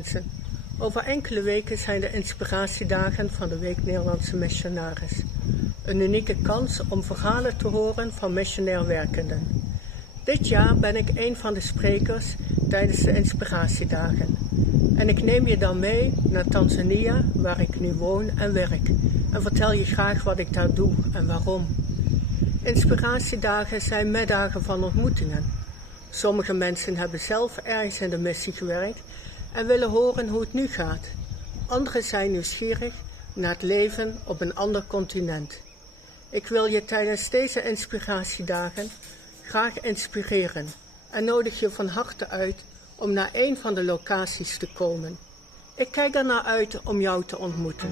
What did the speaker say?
mensen. Over enkele weken zijn de inspiratiedagen van de Week Nederlandse Missionaris. Een unieke kans om verhalen te horen van missionair werkenden. Dit jaar ben ik een van de sprekers tijdens de inspiratiedagen. En ik neem je dan mee naar Tanzania, waar ik nu woon en werk. En vertel je graag wat ik daar doe en waarom. Inspiratiedagen zijn middagen van ontmoetingen. Sommige mensen hebben zelf ergens in de missie gewerkt en willen horen hoe het nu gaat. Anderen zijn nieuwsgierig naar het leven op een ander continent. Ik wil je tijdens deze inspiratiedagen graag inspireren en nodig je van harte uit om naar een van de locaties te komen. Ik kijk er naar uit om jou te ontmoeten.